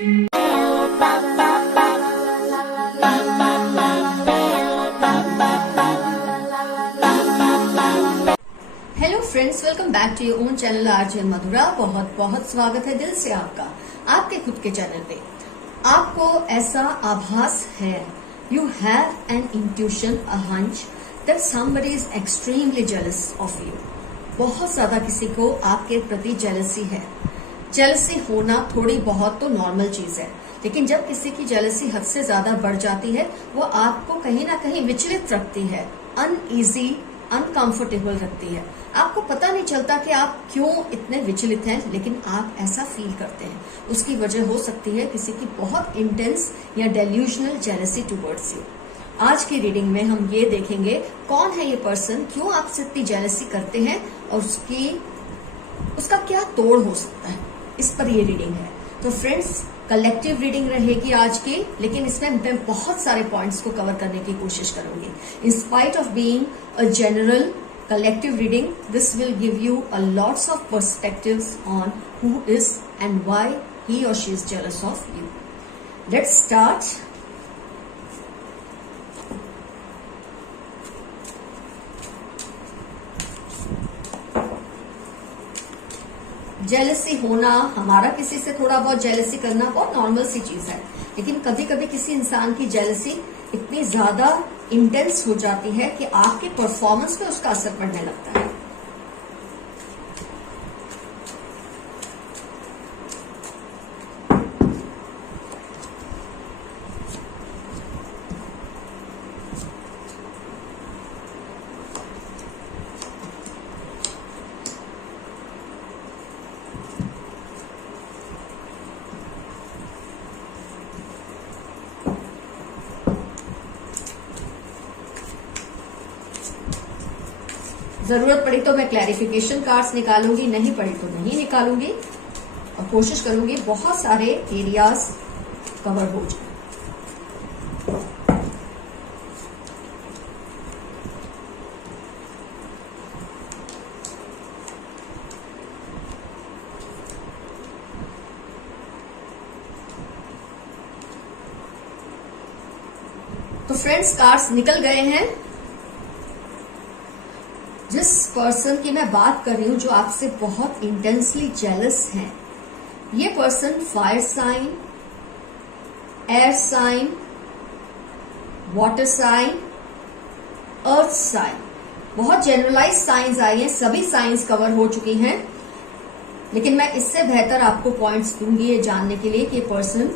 Hello friends, welcome back to your own channel RJ Madhura. बहुत बहुत स्वागत है दिल से आपका आपके खुद के चैनल पे। आपको ऐसा आभास है, you have an intuition, a hunch that somebody is extremely jealous of you. बहुत ज्यादा किसी को आपके प्रति जेलसी है। जेलसी होना थोड़ी बहुत तो नॉर्मल चीज है, लेकिन जब किसी की जेलसी हद से ज्यादा बढ़ जाती है, वो आपको कहीं ना कहीं विचलित रखती है, अनईजी, अनकंफर्टेबल रखती है। आपको पता नहीं चलता कि आप क्यों इतने विचलित हैं, लेकिन आप ऐसा फील करते हैं। उसकी वजह हो सकती है किसी की बहुत इंटेंस या डेल्यूजनल जेलसी टुवर्ड्स यू। आज की रीडिंग में हम ये देखेंगे कौन है ये पर्सन, क्यों आपसे इतनी जेलसी करते हैं और उसका क्या तोड़ हो सकता है, इस पर ये रीडिंग है। तो फ्रेंड्स, कलेक्टिव रीडिंग रहेगी आज की, लेकिन इसमें मैं बहुत सारे पॉइंट्स को कवर करने की कोशिश करूंगी। In spite of being a general collective reading, this will give you a lots of perspectives on who is and why he or she is jealous of you. Let's start. Jealousy होना, हमारा किसी से थोड़ा बहुत jealousy करना बहुत normal सी चीज है, लेकिन कभी कभी किसी इंसान की जेलसी इतनी ज्यादा इंटेंस हो जाती है कि आपके परफॉर्मेंस पे उसका असर पड़ने लगता है। जरूरत पड़ी तो मैं क्लैरिफिकेशन कार्ड्स निकालूंगी, नहीं पड़ी तो नहीं निकालूंगी, और कोशिश करूंगी बहुत सारे एरियाज कवर हो जाए। तो फ्रेंड्स, कार्ड्स निकल गए हैं। जिस पर्सन की मैं बात कर रही हूं, जो आपसे बहुत इंटेंसली जेलस है, ये person fire sign, air sign, water sign, earth sign, बहुत जनरलाइज साइंस आई हैं, सभी साइंस कवर हो चुकी हैं, लेकिन मैं इससे बेहतर आपको पॉइंट्स दूंगी ये जानने के लिए कि ये पर्सन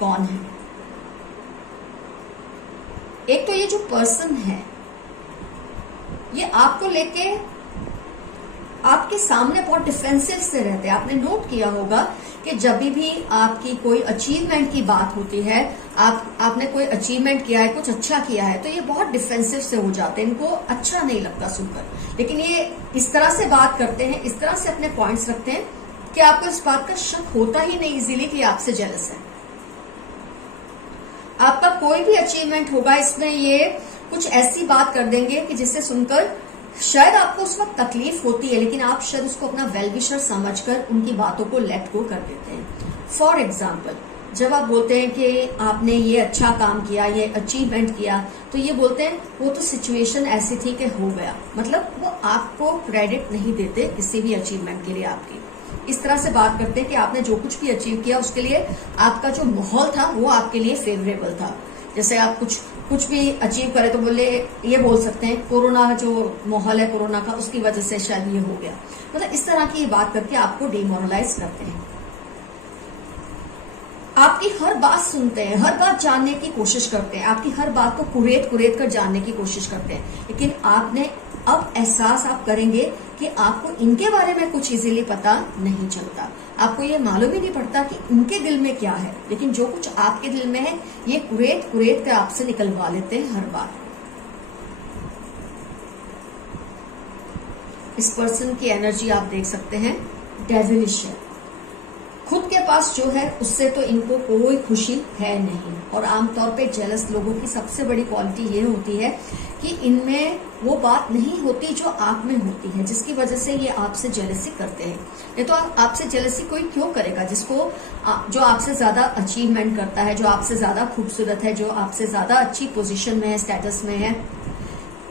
कौन है। एक तो ये जो पर्सन है, ये आपको लेके आपके सामने बहुत डिफेंसिव से रहते हैं। आपने नोट किया होगा कि जब भी आपकी कोई अचीवमेंट की बात होती है, आपने कोई अचीवमेंट किया है, कुछ अच्छा किया है, तो ये बहुत डिफेंसिव से हो जाते हैं, इनको अच्छा नहीं लगता सुनकर। लेकिन ये इस तरह से बात करते हैं, इस तरह से अपने पॉइंट्स रखते हैं कि आपको इस बात का शक होता ही नहीं इजीली कि आपसे जेलस है। आपका कोई भी अचीवमेंट होगा, इसमें ये कुछ ऐसी बात कर देंगे कि जिसे सुनकर शायद आपको उस वक्त तकलीफ होती है, लेकिन आप शायद उसको अपना वेल विशर समझकर उनकी बातों को लेट गो कर देते हैं। फॉर एग्जाम्पल, जब आप बोलते हैं कि आपने ये अच्छा काम किया, ये अचीवमेंट किया, तो ये बोलते हैं वो तो सिचुएशन ऐसी थी कि हो गया। मतलब वो आपको क्रेडिट नहीं देते किसी भी अचीवमेंट के लिए आपकी। इस तरह से बात करते हैं कि आपने जो कुछ भी अचीव किया उसके लिए आपका जो माहौल था वो आपके लिए फेवरेबल था। जैसे आप कुछ भी अचीव करे तो ये बोल सकते हैं कोरोना, जो माहौल है कोरोना का, उसकी वजह से शायद ये हो गया। मतलब इस तरह की बात करके आपको डिमोरलाइज करते हैं। आपकी हर बात सुनते हैं, हर बात जानने की कोशिश करते हैं, आपकी हर बात को कुरेद कर जानने की कोशिश करते हैं, लेकिन आपने अब एहसास आप करेंगे कि आपको इनके बारे में कुछ इजीली पता नहीं चलता। आपको ये मालूम ही नहीं पड़ता कि उनके दिल में क्या है, लेकिन जो कुछ आपके दिल में है ये कुरेद कर आपसे निकलवा लेते हैं हर बार। इस पर्सन की एनर्जी आप देख सकते हैं, डेविलिश है। खुद के पास जो है उससे तो इनको कोई खुशी है नहीं, और आमतौर पे जेलस लोगों की सबसे बड़ी क्वालिटी ये होती है कि इनमें वो बात नहीं होती जो आप में होती है, जिसकी वजह से ये आपसे जेलसी करते हैं। नहीं तो आपसे जेलसी कोई क्यों करेगा, जो आपसे ज्यादा अचीवमेंट करता है, जो आपसे ज्यादा खूबसूरत है, जो आपसे ज्यादा अच्छी पोजीशन में है, स्टेटस में है,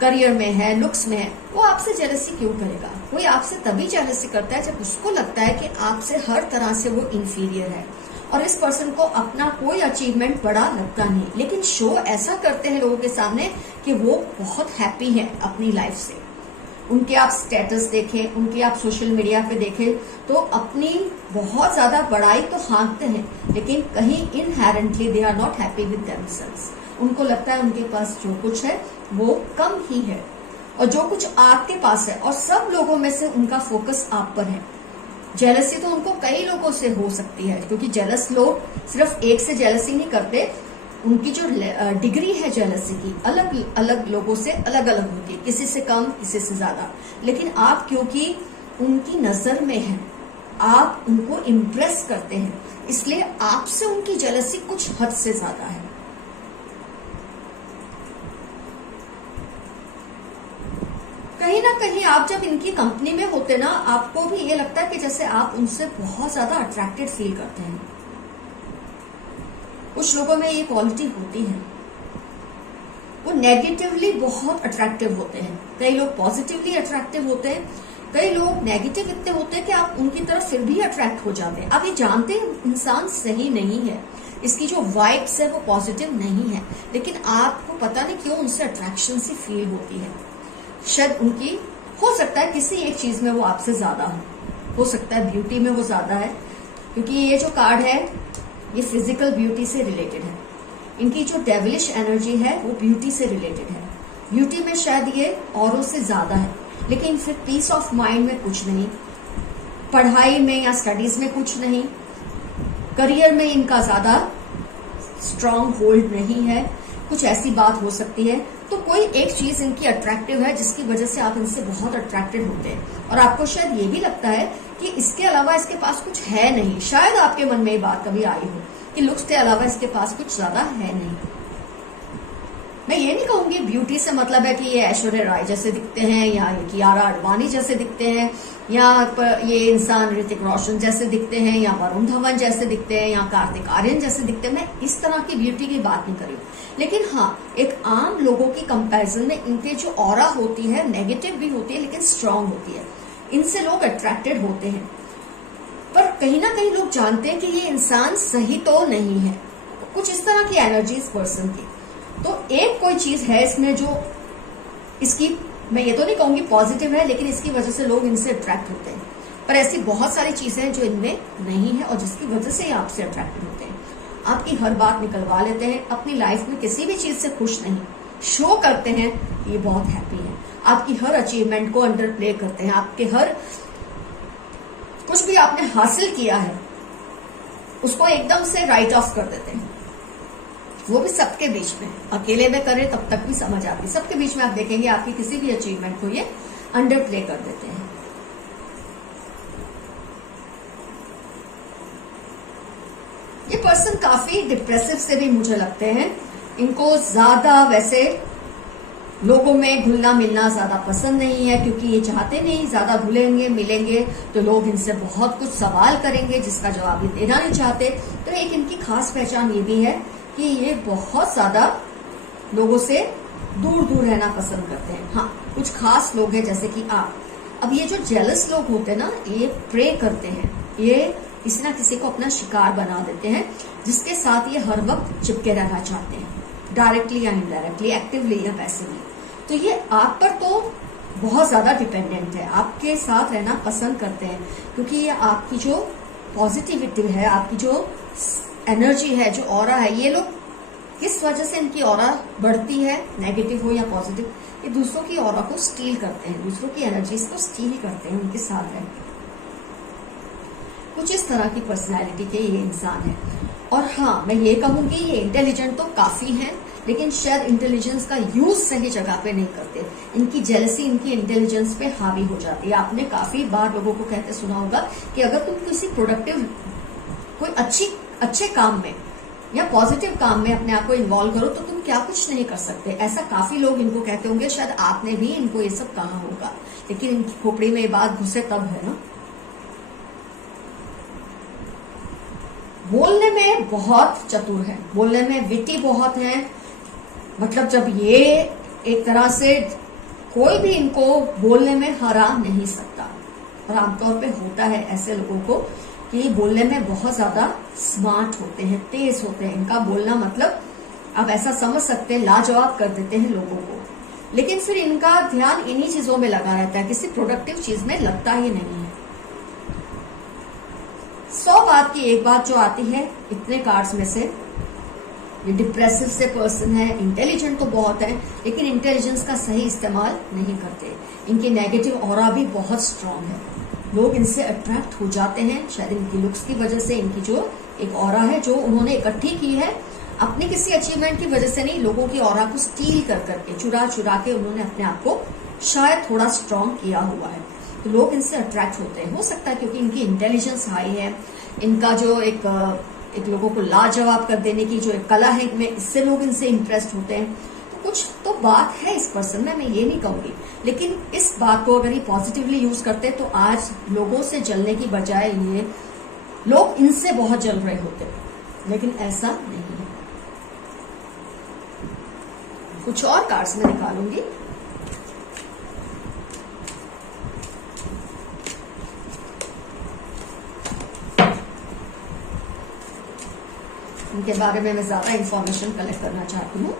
करियर में है, लुक्स में है, वो आपसे जेलसी क्यों करेगा। कोई आपसे तभी जेलसी करता है जब उसको लगता है कि आपसे हर तरह से वो इंफीरियर है और इस पर्सन को अपना कोई अचीवमेंट बड़ा लगता नहीं, लेकिन शो ऐसा करते हैं लोगों के सामने कि वो बहुत हैप्पी है अपनी लाइफ से। उनके आप स्टेटस देखें, उनके आप सोशल मीडिया पे देखें तो अपनी बहुत ज्यादा बड़ाई तो हाँकते हैं, लेकिन कहीं inherently they are not happy with themselves. उनको लगता है उनके पास जो कुछ है वो कम ही है और जो कुछ आपके पास है, और सब लोगों में से उनका फोकस आप पर है। जेलसी तो उनको कई लोगों से हो सकती है, क्योंकि जेलस लोग सिर्फ एक से जेलसी नहीं करते, उनकी जो डिग्री है जेलसी की अलग अलग लोगों से अलग अलग होती है, किसी से कम, किसी से ज्यादा। लेकिन आप क्योंकि उनकी नजर में है, आप उनको इम्प्रेस करते हैं, इसलिए आपसे उनकी जेलसी कुछ हद से ज्यादा है। कहीं ना कहीं आप जब इनकी कंपनी में होते ना, आपको भी ये लगता है कि जैसे आप उनसे बहुत ज्यादा अट्रैक्टेड फील करते हैं। कुछ लोगों में ये क्वालिटी होती है, वो नेगेटिवली बहुत अट्रैक्टिव होते हैं, कई लोग पॉजिटिवली अट्रैक्टिव होते हैं, कई लोग नेगेटिव इतने होते हैं कि आप उनकी तरफ फिर भी अट्रैक्ट हो जाते हैं। आप ये जानते हैं इंसान सही नहीं है, इसकी जो वाइब्स है वो पॉजिटिव नहीं है, लेकिन आपको पता नहीं क्यों उनसे अट्रैक्शन सी फील होती है। शायद उनकी हो सकता है किसी एक चीज में वो आपसे ज्यादा हो सकता है ब्यूटी में वो ज्यादा है, क्योंकि ये जो कार्ड है ये फिजिकल ब्यूटी से रिलेटेड है। इनकी जो डेविलिश एनर्जी है वो ब्यूटी से रिलेटेड है। ब्यूटी में शायद ये औरों से ज्यादा है, लेकिन फिर पीस ऑफ माइंड में कुछ नहीं, पढ़ाई में या स्टडीज में कुछ नहीं, करियर में इनका ज्यादा स्ट्रांग होल्ड नहीं है। कुछ ऐसी बात हो सकती है, तो कोई एक चीज इनकी अट्रैक्टिव है जिसकी वजह से आप इनसे बहुत अट्रैक्टेड होते हैं, और आपको शायद ये भी लगता है कि इसके अलावा इसके पास कुछ है नहीं। शायद आपके मन में ये बात कभी आई हो कि लुक्स के अलावा इसके पास कुछ ज्यादा है नहीं। मैं ये नहीं कहूंगी ब्यूटी से मतलब है कि ये ऐश्वर्या राय जैसे दिखते हैं, या ये कियारा आडवाणी जैसे दिखते हैं, या ये इंसान ऋतिक रोशन जैसे दिखते हैं, या वरुण धवन जैसे दिखते हैं, या कार्तिक आर्यन जैसे दिखते हैं। मैं इस तरह की ब्यूटी की बात नहीं कर रही हूँ, लेकिन हाँ, एक आम लोगों की कंपैरिजन में इनके जो ऑरा होती है नेगेटिव भी होती है लेकिन स्ट्रांग होती है, इनसे लोग अट्रैक्टेड होते हैं। पर कहीं ना कहीं लोग जानते हैं कि ये इंसान सही तो नहीं है, कुछ इस तरह की एनर्जी इस पर्सन की। तो एक कोई चीज है इसमें जो इसकी, मैं ये तो नहीं कहूंगी पॉजिटिव है, लेकिन इसकी वजह से लोग इनसे अट्रैक्ट होते हैं। पर ऐसी बहुत सारी चीजें हैं जो इनमें नहीं है और जिसकी वजह से ये आपसे अट्रैक्टेड होते हैं। आपकी हर बात निकलवा लेते हैं, अपनी लाइफ में किसी भी चीज से खुश नहीं, शो करते हैं ये बहुत हैप्पी है, आपकी हर अचीवमेंट को अंडर प्ले करते हैं, आपके हर कुछ भी आपने हासिल किया है उसको एकदम से राइट ऑफ कर देते हैं, वो भी सबके बीच में। अकेले में करें तब तक भी समझ आती, सबके बीच में आप देखेंगे आपकी किसी भी अचीवमेंट को ये अंडर प्ले कर देते हैं। ये पर्सन काफी डिप्रेसिव से भी मुझे लगते हैं, इनको ज्यादा वैसे लोगों में घुलना मिलना ज्यादा पसंद नहीं है, क्योंकि ये चाहते नहीं ज्यादा घुलेंगे मिलेंगे तो लोग इनसे बहुत कुछ सवाल करेंगे जिसका जवाब ये देना नहीं चाहते। तो एक इनकी खास पहचान ये भी है कि ये बहुत ज्यादा लोगों से दूर दूर रहना पसंद करते हैं। हाँ, कुछ खास लोग हैं जैसे कि आप। अब ये जो जेलस लोग होते हैं ना, ये प्रे करते हैं, ये किसी ना किसी को अपना शिकार बना देते हैं जिसके साथ ये हर वक्त चिपके रहना चाहते हैं, डायरेक्टली या इनडायरेक्टली, एक्टिवली या पैसिवली। तो ये आप पर तो बहुत ज्यादा डिपेंडेंट है, आपके साथ रहना पसंद करते हैं, क्योंकि ये आपकी जो पॉजिटिविटी है, आपकी जो एनर्जी है, जो ऑरा है, ये लोग किस वजह से इनकी ऑरा बढ़ती है, नेगेटिव हो या पॉजिटिव, ये दूसरों की ऑरा को स्टील करते हैं, दूसरों की एनर्जीज को स्टील करते हैं उनके साथ रहकर। कुछ इस तरह की पर्सनैलिटी के ये इंसान है। और हाँ, मैं ये कहूंगी ये इंटेलिजेंट तो काफी हैं, लेकिन शायद इंटेलिजेंस का यूज सही जगह पे नहीं करते। इनकी जेलसी इनकी इंटेलिजेंस पे हावी हो जाती है। आपने काफी बार लोगों को कहते सुना होगा कि अगर तुम किसी प्रोडक्टिव कोई अच्छे काम में या पॉजिटिव काम में अपने आप को इन्वॉल्व करो तो तुम क्या कुछ नहीं कर सकते। ऐसा काफी लोग इनको कहते होंगे, शायद आपने भी इनको ये सब कहा होगा, लेकिन इनकी खोपड़ी में ये बात घुसे तब है ना। बोलने में बहुत चतुर है, बोलने में विटी बहुत है। मतलब जब ये एक तरह से कोई भी इनको बोलने में हरा नहीं सकता। और आमतौर पे होता है ऐसे लोगों को कि बोलने में बहुत ज्यादा स्मार्ट होते हैं, तेज होते हैं। इनका बोलना मतलब आप ऐसा समझ सकते हैं लाजवाब कर देते हैं लोगों को। लेकिन फिर इनका ध्यान इन्हीं चीजों में लगा रहता है, किसी प्रोडक्टिव चीज में लगता ही नहीं है। 100 बात की एक बात जो आती है इतने कार्ड्स में से, ये डिप्रेसिव से पर्सन है, इंटेलिजेंट तो बहुत है लेकिन इंटेलिजेंस का सही इस्तेमाल नहीं करते। इनकी नेगेटिव ऑरा भी बहुत स्ट्रांग है, लोग इनसे अट्रैक्ट हो जाते हैं, शायद इनकी लुक्स की वजह से। इनकी जो एक ऑरा है जो उन्होंने इकट्ठी की है अपनी किसी अचीवमेंट की वजह से नहीं, लोगों की ऑरा को स्टील कर करके, चुरा चुरा के उन्होंने अपने आप को शायद थोड़ा स्ट्रांग किया हुआ है, तो लोग इनसे अट्रैक्ट होते हैं। हो सकता है क्योंकि इनकी इंटेलिजेंस हाई है, इनका जो एक लोगों को लाजवाब कर देने की जो एक कला है इनमें, इससे लोग इनसे इंप्रेस्ड होते हैं। तो कुछ तो बात है इस पर्सन में, मैं ये नहीं कहूंगी, लेकिन इस बात को अगर ये पॉजिटिवली यूज करते तो आज लोगों से जलने की बजाय ये लोग इनसे बहुत जल रहे होते, लेकिन ऐसा नहीं है। कुछ और कार्ड्स में निकालूंगी। इनके बारे में मैं ज्यादा इंफॉर्मेशन कलेक्ट करना चाहती हूँ।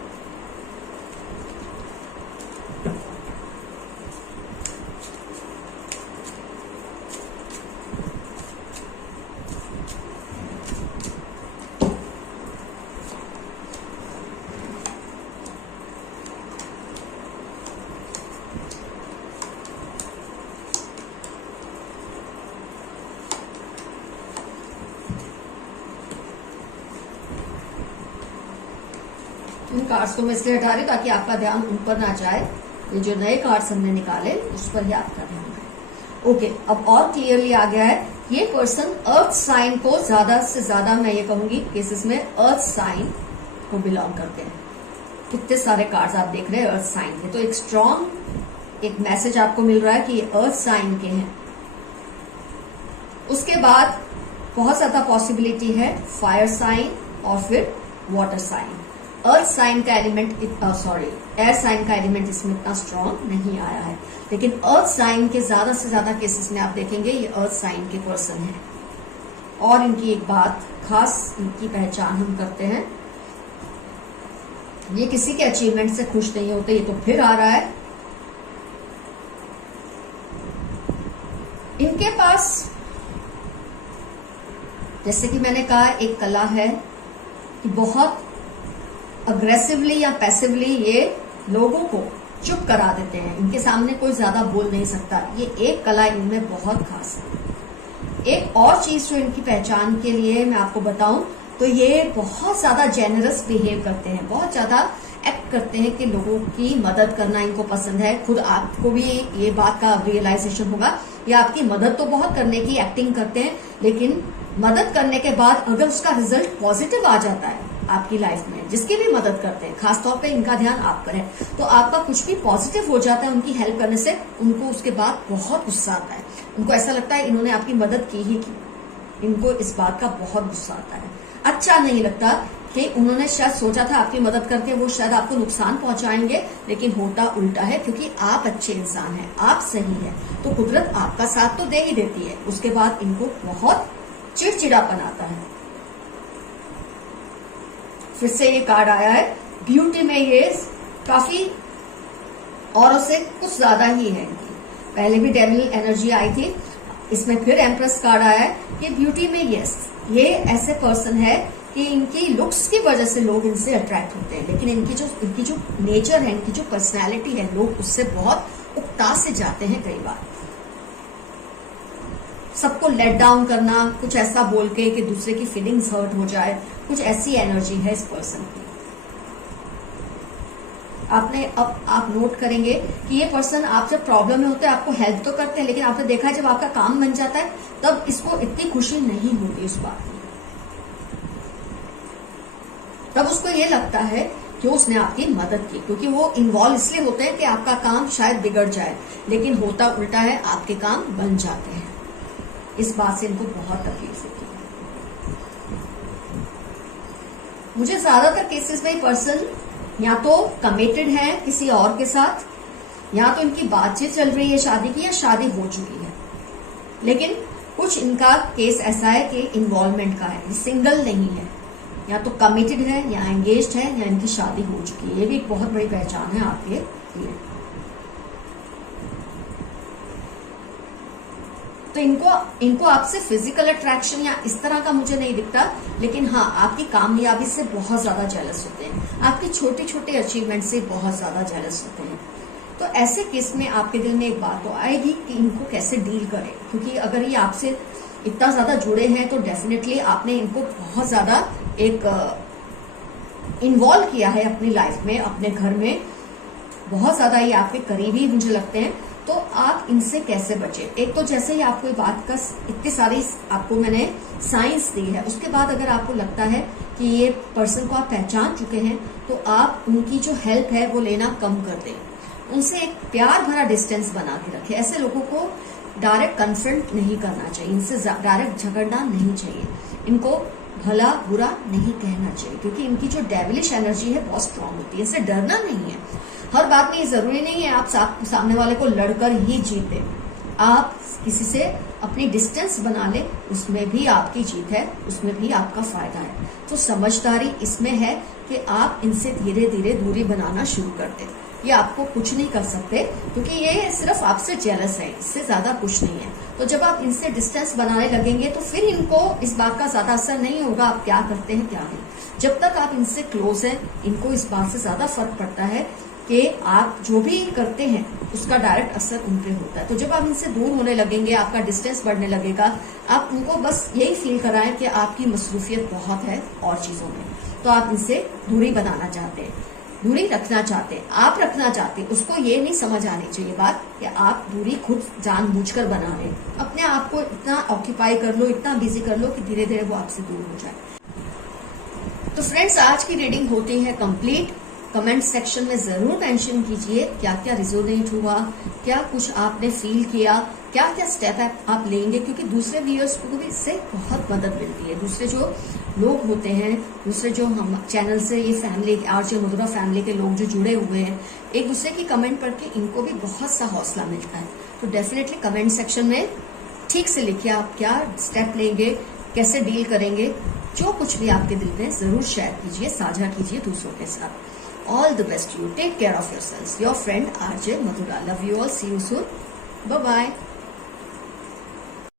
इन कार्ड्स को मैं इसलिए हटा रही हूँ ताकि आपका ध्यान उन पर ना जाए। ये जो नए कार्ड्स हमने निकाले उस पर ही आपका ध्यान है। ओके, अब और क्लियरली आ गया है। ये पर्सन अर्थ साइन को ज्यादा से ज्यादा, मैं ये कहूंगी केसेस में अर्थ साइन को बिलोंग करते हैं। कितने सारे कार्ड्स आप देख रहे हैं अर्थ साइन के, तो एक स्ट्रॉन्ग एक मैसेज आपको मिल रहा है कि ये अर्थ साइन के हैं। उसके बाद बहुत ज्यादा पॉसिबिलिटी है फायर साइन और फिर वाटर साइन। अर्थ साइन का एलिमेंट, एयर साइन का एलिमेंट इसमें इतना स्ट्रांग नहीं आया है, लेकिन अर्थ साइन के ज्यादा से ज्यादा केसेस में आप देखेंगे ये अर्थ साइन के पर्सन है। और इनकी एक बात खास, इनकी पहचान हम करते हैं, ये किसी के अचीवमेंट से खुश नहीं होते। ये तो फिर आ रहा है। इनके पास, जैसे कि मैंने कहा, एक कला है कि बहुत अग्रेसिवली या पैसिवली ये लोगों को चुप करा देते हैं। इनके सामने कोई ज्यादा बोल नहीं सकता। ये एक कला इनमें बहुत खास है। एक और चीज जो इनकी पहचान के लिए मैं आपको बताऊं तो ये बहुत ज्यादा जेनरस बिहेव करते हैं, बहुत ज्यादा एक्ट करते हैं कि लोगों की मदद करना इनको पसंद है। खुद आपको भी ये बात का रियलाइजेशन होगा, ये आपकी मदद तो बहुत करने की एक्टिंग करते हैं, लेकिन मदद करने के बाद अगर उसका रिजल्ट पॉजिटिव आ जाता है आपकी लाइफ में, जिसकी भी मदद करते हैं, खासतौर पे इनका ध्यान आप पर है, तो आपका कुछ भी पॉजिटिव हो जाता है उनकी हेल्प करने से, उनको उसके बाद बहुत गुस्सा आता है। उनको ऐसा लगता है इन्होंने आपकी मदद की ही की, इनको इस बात का बहुत गुस्सा आता है। अच्छा नहीं लगता कि उन्होंने शायद सोचा था आपकी मदद करके वो शायद आपको नुकसान पहुंचाएंगे, लेकिन होता उल्टा है, क्योंकि आप अच्छे इंसान हैं, आप सही है, तो कुदरत आपका साथ तो दे ही देती है। उसके बाद इनको बहुत चिड़चिड़ापन आता है। फिर से ये कार्ड आया है ब्यूटी में, ये काफी औरों से कुछ ज्यादा ही है इनकी। पहले भी डेविल एनर्जी आई थी, इसमें फिर एम्प्रेस कार्ड आया है। ये ब्यूटी में, यस, ये ऐसे पर्सन है कि इनकी लुक्स की वजह से लोग इनसे अट्रैक्ट होते हैं, लेकिन इनकी जो नेचर है, इनकी जो पर्सनैलिटी है, लोग उससे बहुत उकता से जाते हैं। कई बार सबको लेट डाउन करना, कुछ ऐसा बोल के कि दूसरे की फीलिंग्स हर्ट हो जाए, कुछ ऐसी एनर्जी है इस पर्सन की। आप नोट करेंगे कि ये पर्सन आप जब प्रॉब्लम में होते हैं आपको हेल्प तो करते हैं, लेकिन आपने देखा है जब आपका काम बन जाता है तब इसको इतनी खुशी नहीं होती उस बात की। तब उसको ये लगता है क्यों उसने आपकी मदद की, क्योंकि वो इन्वॉल्व इसलिए होते हैं कि आपका काम शायद बिगड़ जाए, लेकिन होता उल्टा है, आपके काम बन जाते हैं। इस बात से इनको बहुत तकलीफ होती है। मुझे ज्यादातर केसेस में पर्सन या तो कमिटेड है किसी और के साथ, या तो इनकी बातचीत चल रही है शादी की, या शादी हो चुकी है। लेकिन कुछ इनका केस ऐसा है कि इन्वॉल्वमेंट का है, सिंगल नहीं है, या तो कमिटेड है, या एंगेज्ड है, या इनकी शादी हो चुकी है। ये भी एक बहुत बड़ी पहचान है आपके लिए। तो इनको आपसे फिजिकल अट्रैक्शन या इस तरह का मुझे नहीं दिखता, लेकिन हाँ, आपकी कामयाबी से बहुत ज्यादा जेलस होते हैं, आपकी छोटे छोटे अचीवमेंट से बहुत ज्यादा जेलस होते हैं। तो ऐसे केस में आपके दिल में एक बात तो आएगी कि इनको कैसे डील करें, क्योंकि अगर ये आपसे इतना ज्यादा जुड़े हैं तो डेफिनेटली आपने इनको बहुत ज्यादा एक इन्वॉल्व किया है अपनी लाइफ में, अपने घर में बहुत ज्यादा ये आपके करीबी मुझे लगते हैं। तो आप इनसे कैसे बचे? एक तो जैसे ही आपको बात का इतनी सारी आपको मैंने साइंस दी है, उसके बाद अगर आपको लगता है कि ये पर्सन को आप पहचान चुके हैं, तो आप उनकी जो हेल्प है वो लेना कम कर दें, उनसे एक प्यार भरा डिस्टेंस बना के रखें। ऐसे लोगों को डायरेक्ट कन्फ्रंट नहीं करना चाहिए, इनसे डायरेक्ट झगड़ना नहीं चाहिए, इनको भला बुरा नहीं कहना चाहिए, क्योंकि इनकी जो डेविलिश एनर्जी है बहुत स्ट्रांग होती है। इससे डरना नहीं है। हर बात में ये जरूरी नहीं है आप सामने वाले को लड़कर ही जीते, आप किसी से अपनी डिस्टेंस बना ले, उसमें भी आपकी जीत है, उसमें भी आपका फायदा है। तो समझदारी इसमें है कि आप इनसे धीरे धीरे दूरी बनाना शुरू कर दें। ये आपको कुछ नहीं कर सकते, क्योंकि ये सिर्फ आपसे जेलस है, इससे ज्यादा कुछ नहीं है। तो जब आप इनसे डिस्टेंस बनाने लगेंगे तो फिर इनको इस बात का ज्यादा असर नहीं होगा आप क्या करते हैं क्या नहीं। जब तक आप इनसे क्लोज हैं, इनको इस बात से ज्यादा फर्क पड़ता है कि आप जो भी करते हैं उसका डायरेक्ट असर उन पे होता है। तो जब आप इनसे दूर होने लगेंगे, आपका डिस्टेंस बढ़ने लगेगा, आप उनको बस यही फील कराएं कि आपकी मसरूफियत बहुत है और चीजों में, तो आप इनसे दूरी बनाना चाहते हैं, दूरी रखना चाहते हैं, आप रखना चाहते हैं। उसको ये नहीं समझ आनी चाहिए बात कि आप दूरी खुद जानबूझकर बना रहे हैं। अपने आप को इतना ऑक्यूपाई कर लो, इतना बिजी कर लो कि धीरे धीरे वो आपसे दूर हो जाए। तो फ्रेंड्स, आज की रीडिंग होती है कंप्लीट। कमेंट सेक्शन में जरूर मेंशन कीजिए क्या क्या रिजोनेट हुआ, क्या कुछ आपने फील किया, क्या क्या स्टेप आप लेंगे, क्योंकि दूसरे व्यूअर्स को भी इससे बहुत मदद मिलती है। दूसरे जो लोग होते हैं, दूसरे जो हम चैनल से ये फैमिली आरजे मधुरा फैमिली के लोग जो जुड़े हुए हैं, एक दूसरे की कमेंट पढ़ के इनको भी बहुत सा हौसला मिलता है। तो डेफिनेटली कमेंट सेक्शन में ठीक से लिखिए आप क्या स्टेप लेंगे, कैसे डील करेंगे। जो कुछ भी आपके दिल में जरूर शेयर कीजिए, साझा कीजिए दूसरों के साथ। All the best to you. Take care of yourselves. Your friend RJ Madhura. Love you all. See you soon. Bye bye.